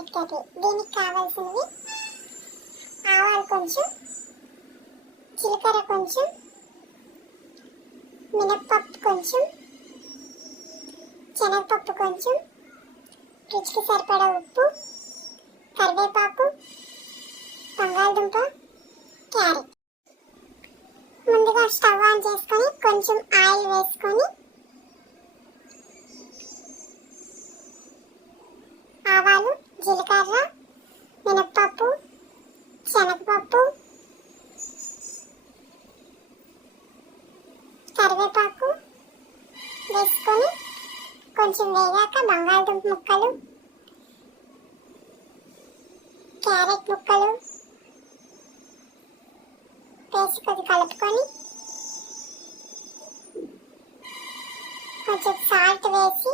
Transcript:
Carrot curry. దీనికి కావాల్సినవి ఆవాలు కొంచెం, జీలకర్ర కొంచెం, మినప్పప్పు కొంచెం, శనగపప్పు కొంచెం, రుచికి సరిపడా ఉప్పు, కరివేపాకు, బంగాళదుంప, క్యారెట్. ముందుగా స్టవ్ ఆన్ చేసుకొని కొంచెం ఆయిల్ వేసుకొని ఆవాలు, జీలకర్ర, మినప్పప్పు, శనగపప్పు, కరివేపాకు వేసుకొని కొంచెం వేగాక బంగాళదుంప ముక్కలు, క్యారెట్ ముక్కలు వేసి కొద్ది కలుపుకొని కొంచెం సాల్ట్ వేసి